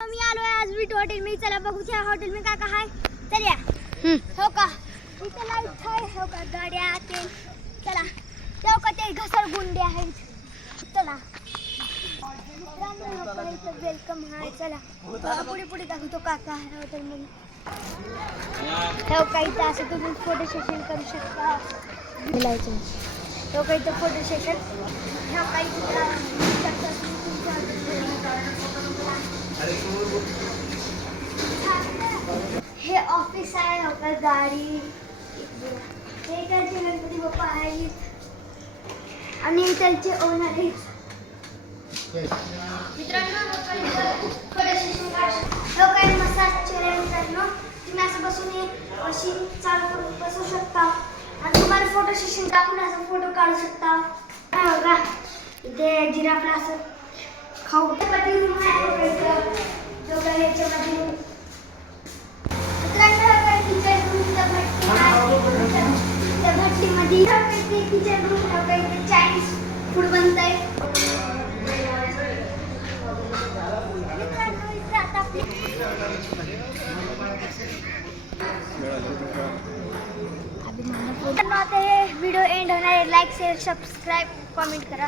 मी आलोय आज विट हॉटेल में. चला बघू त्या हॉटेल में काय आहे. चला हो का इथे लाईट आहे. हो का गाड्या ते. चला तेव्हा का ते घसरगुंडी आहेत. चला मित्रांनो हो का इथं वेलकम आहे. चला पुढे पुढे दाखवतो काका आहे हॉटेल मध्ये. हो का इथं असं तुम्ही फोटो सेशन करू शकता. बोलायचं हो का इथं फोटो सेशन. हो का हे ऑफिस आहे. हो का गाडी हे त्यांचे गणपती बाप्पा आहेत आणि त्यांचे ओनर आहेत. मित्रांनो हो काय मसाज चेअर आहे. मित्रांनो तुम्ही असं बसून मशीन चालू करून बसू शकता आणि तुम्हाला फोटो सेशन टाकून असं फोटो काढू शकता. बघा इथे जिराफला असं खाऊ ह्याच्यामध्ये भट्टीमध्ये किचन रूम चायनीज फूड बनतंय. व्हिडिओ एंड होणार. लाईक शेअर सबस्क्राईब कमेंट करा.